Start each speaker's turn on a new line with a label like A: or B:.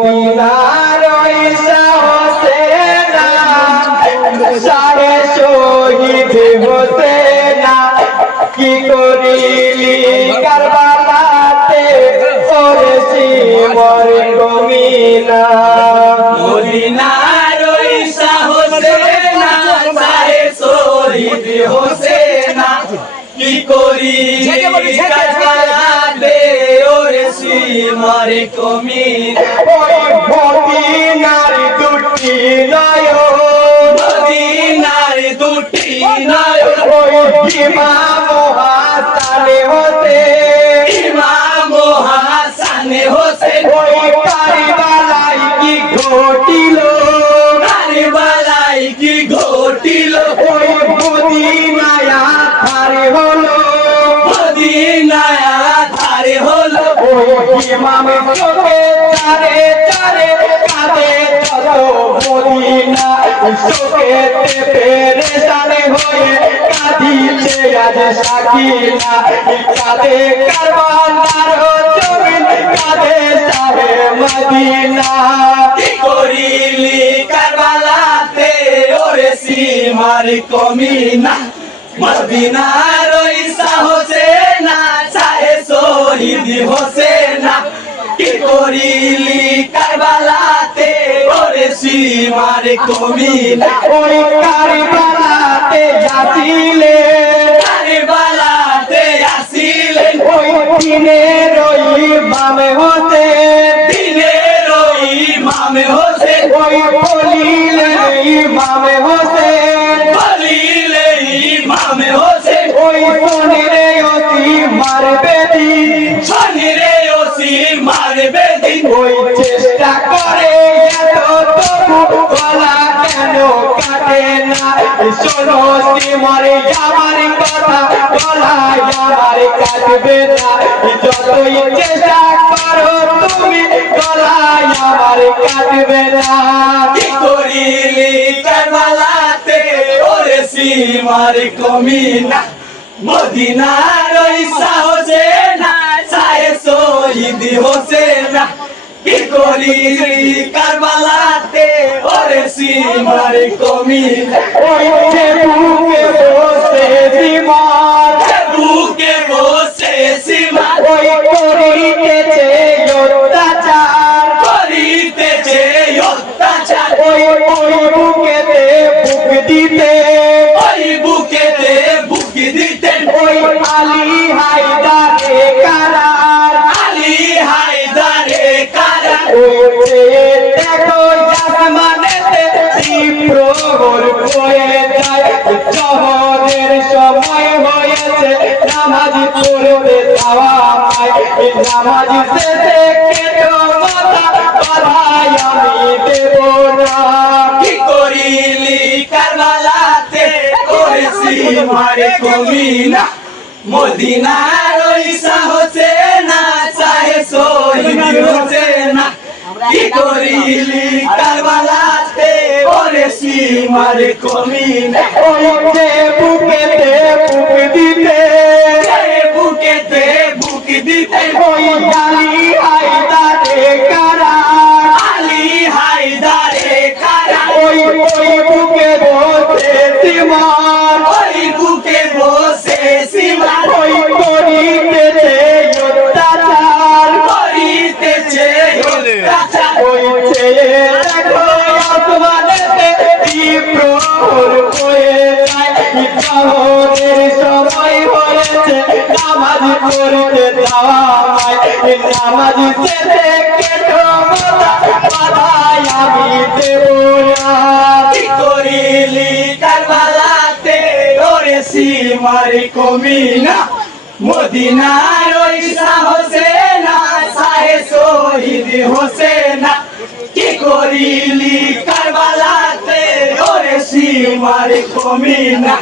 A: মদিনার ওই সাহসেনা সাহে শহীদ হোসেনা কি করিলি কারবালাতে? ওরে শিবর কমিনা
B: মদিনার ওই সাহসেনা চাহে শহীদ কি করি কাজবালাতে ওরে সিমার
A: ওই মদিনার দুটি নয়ন।
B: মদিনার দুটি নয়ন।
A: ইমাম হাসানে। হতে
B: ইমাম হাসান। হোসেন
A: কারিবালাই কি ঘটিল ইমাম চোখে চারে চারে কাঁদে যত মদিনা চোখে পেরেশানে হয়ে কাঁদিছে আজ সাকিনা। কাঁদে কারবালার জমিন, কাঁদে সাহে মদিনা।
B: করিলি কারবালাতে? ওরে সীমার কমিনা। মদিনার ওই সাহসে না চাহে শহীদ হোসেনা। কি করিলি কারবালাতে? ওরে সীমার কমিনা
A: ওই কারবালাতে যাচিলে
B: কারবালাতে আসিলেন।
A: ওই দিনের ওই বামে
B: ওই
A: শনিরে অতি মারবে দিন।
B: শনিরে ওসি মারবে দিন।
A: ওই চেষ্টা করে এত তবু গলা কেন কাটে না? শোনো মরে আমার কথা। গলা আমার কাটবে না। যতই চেষ্টা করো তুমি গলা আমার কাটবে না।
B: কি করিলি কারবালাতে ওরে সীমার কমিনা মদিনার ওই সাহসে না চায় শহীদ হোসেনা। কি করিলি কারবালাতে, ওরে সীমার
A: যে বুকে বসে বিমান
B: বুকে বসে সীমা
A: ওই করিতেছে অত্যাচার।
B: করিতেছে অত্যাচার।
A: ওই আলী হায়দারে কারার।
B: আলী হায়দারে কারা
A: ওই যে দেখো আসমানেতে তীব্র হয়ে যায়। জহরের সময় হয়েছে নামাজ পড়তে যাওয়া পায় নামাজ শেষে কেটো
B: করেছি মারে কমিনা মদিনার ইসা হচ্ছে না চাহে শহীদ হচ্ছে না। কি করিলি কারবালাতে? করেছি মারে কমিনা
A: ওই যে বুকেতে বুক শহরের সময় হয়েছে, নামাজ পড়তে যাওয়া নামাজ শেষে কেটো মাথা না।
B: করিলি কারবালাতে ওরে সীমার না। কি করিলি কারবালাতে ওরে সীমার কমিনা